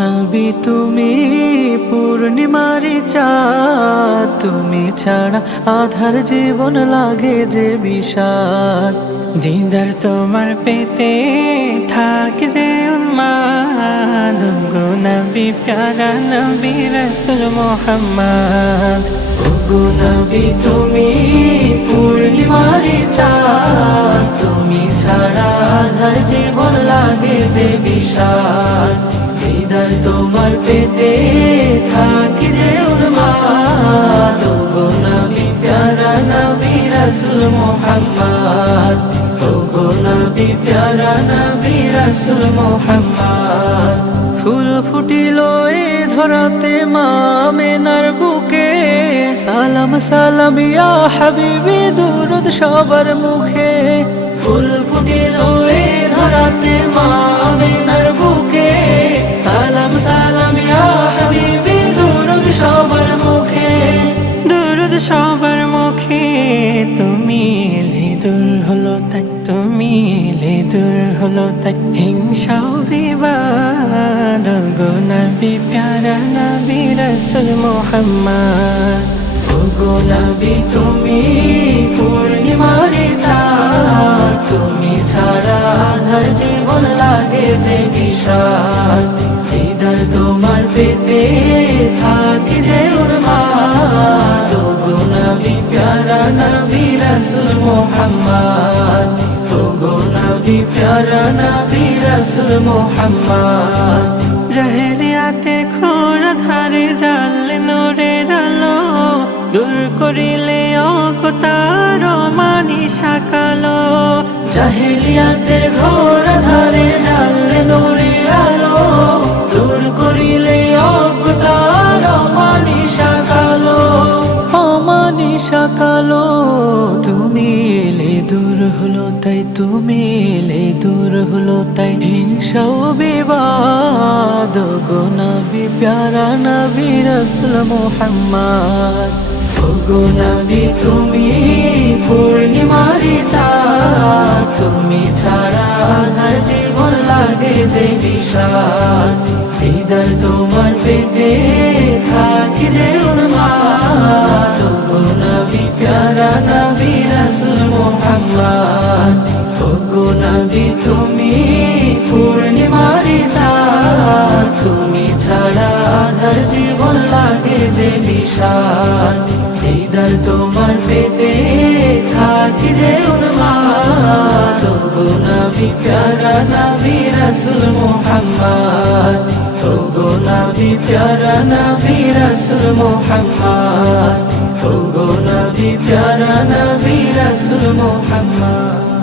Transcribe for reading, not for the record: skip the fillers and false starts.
নবী তুমি পূর্ণিমারি চাঁদ, তুমি ছাড়া আধার জীবন লাগে যে বিষাদ। দিদার তোমার পেতে থাকে যে উন্মাদ, গো নবী প্যারা নবী রাসূল মুহাম্মদ। গো নবী তুমি পূর্ণিমারি চাঁদ, তুমি ছাড়া আধার জীবন লাগে যে বিষাদ। দিদার তোমার পেতে থাকি যে উন্মাদ, গো নবী প্যারা নবী রাসূল মুহাম্মদ। গো নবী প্যারা নবী রাসূল মুহাম্মদ। ফুল ফুটিল এ ধরাতে মা আমেনার বুকে, সালাম সালাম ইয়া হাবিবি দুরুদ সবার মুখে। ফুল ফুটিল এ ধরাতে মা আমেনার বুকে, সালাম সালাম ইয়া হাবিবি দুরুদ সবার মুখে। দুরুদ সবার মুখে, তুমি এলে দূর হলো তাই, তুমি এলে দূর হলো তাই হিংসা বিবাদ। গো নবী প্যারা নবী রাসূল মুহাম্মদ। গো নবী তুমি পূর্ণিমারি চাঁদ, তুমি ছাড়া আধার জীবন লাগে যে বিষাদ। দিদার তোমার পেতে থাকি যে উন্মাদ, গো নবী প্যারা নবী রাসূল মুহাম্মদ। গো নবী প্যারা নবী রাসূল মুহাম্মদ। জাহেলিয়াতের ঘোর ধারে জ্বালে নূরের আলো, দূর করিলে অকতার মানিসা কালো। জাহেলিয়াতের ঘোর ধারে জ্বালে নূরের আলো, দূর করিলে অকতার মানিসা কালো। অমানিসা কালো, তুমি এলে দূর হলো তাই, তুমি এলে দূর হলো তাই হিংসা বিবাদ। গো নবী প্যারা নবী রাসূল মুহাম্মদ। গো নবী তুমি পূর্ণিমারি চাঁদ, তুমি ছাড়া আধার জীবন লাগে যে বিষাদ। দিদার তোমার পেতে থাকি যে উন্মাদ, গো নবী প্যারা নবী রাসূল মুহাম্মদ। গো নবী তুমি পূর্ণিমারি চাঁদ, তুমি ছাড়া আধার জীবন লাগে যে বিষাদ। দিদার তোমার পেতে থাকি যে উন্মাদ, গো নবী প্যারা নবী রাসূল মুহাম্মদ। গো নবী প্যারা নবী রাসূল মুহাম্মদ। গো নবী প্যারা নবী রাসূল মুহাম্মদ।